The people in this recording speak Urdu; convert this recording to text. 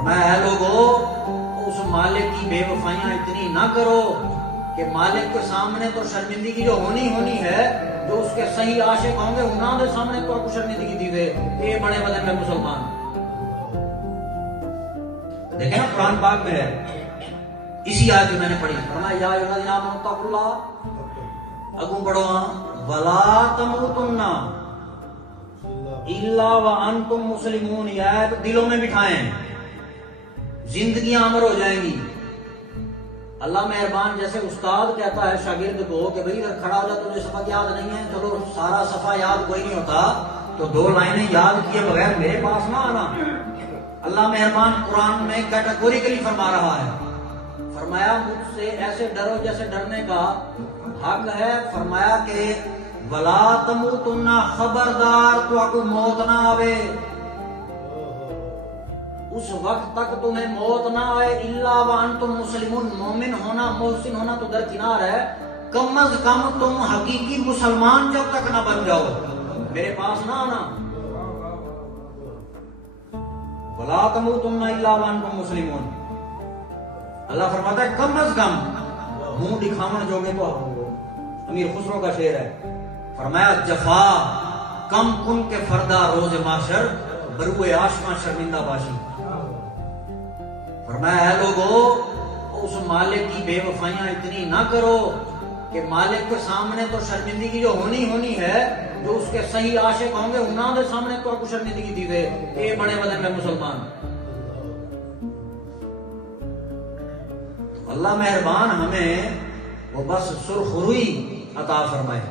فرمایا اے لوگو اس مالک کی بے وفائیاں اتنی نہ کرو کہ مالک کے سامنے تو شرمندگی جو ہونی ہے، جو اس کے صحیح عاشق ہوں گے انہاں دے سامنے تو آپ کو شرمندگی دیوے یہ بڑے بدن میں مسلمان دیکھیں نا قرآن پاک میں ہے اسی آیت جو میں نے پڑھی فرمایا یا ایھا الذین آمنوا اتقوا اللہ اگوں پڑھو ولا تموتن الا وانتم مسلمون، یہ آیت دلوں میں بٹھائیں، زندگیاں امر ہو جائیں گی۔ اللہ مہربان جیسے استاد کہتا ہے شاگرد کو کہ بھئی ادھر کھڑا ہو جا تجھے صفحہ یاد نہیں ہے، چلو سارا صفحہ یاد کوئی نہیں ہوتا تو 2 لائنیں یاد کیے بغیر میرے پاس نہ آنا۔ اللہ مہربان قرآن میں کیٹیگوریکلی فرما رہا ہے، فرمایا مجھ سے ایسے ڈرو جیسے ڈرنے کا حق ہے، فرمایا کہ ولا تموتن، خبردار تو کو موت نہ آوے، اس وقت تک تمہیں موت نہ آئے الا وانتم مسلمون، مومن ہونا محسن ہونا تو درکنار ہے، کم از کم تم حقیقی مسلمان جب تک نہ بن جاؤ میرے پاس نہ آنا۔ ولا تموتن الا وانتم مسلمون، اللہ فرماتا ہے کم از کم، منہ دکھاون جوگے تو امیر خسرو کا شعر ہے، فرمایا جفا کم کن کے فردا روز محشر بروئے آشنا شرمندہ باشی۔ فرمایا اے لوگو اس مالک کی بے وفائیاں اتنی نہ کرو کہ مالک کے سامنے تو شرمندگی جو ہونی ہے، جو اس کے صحیح عاشق ہوں گے انہاں دے سامنے تو آپ کو شرمندگی دیوے یہ بڑے بدن میں مسلمان۔ تو اللہ مہربان ہمیں وہ بس سرخ روئی عطا فرمائے۔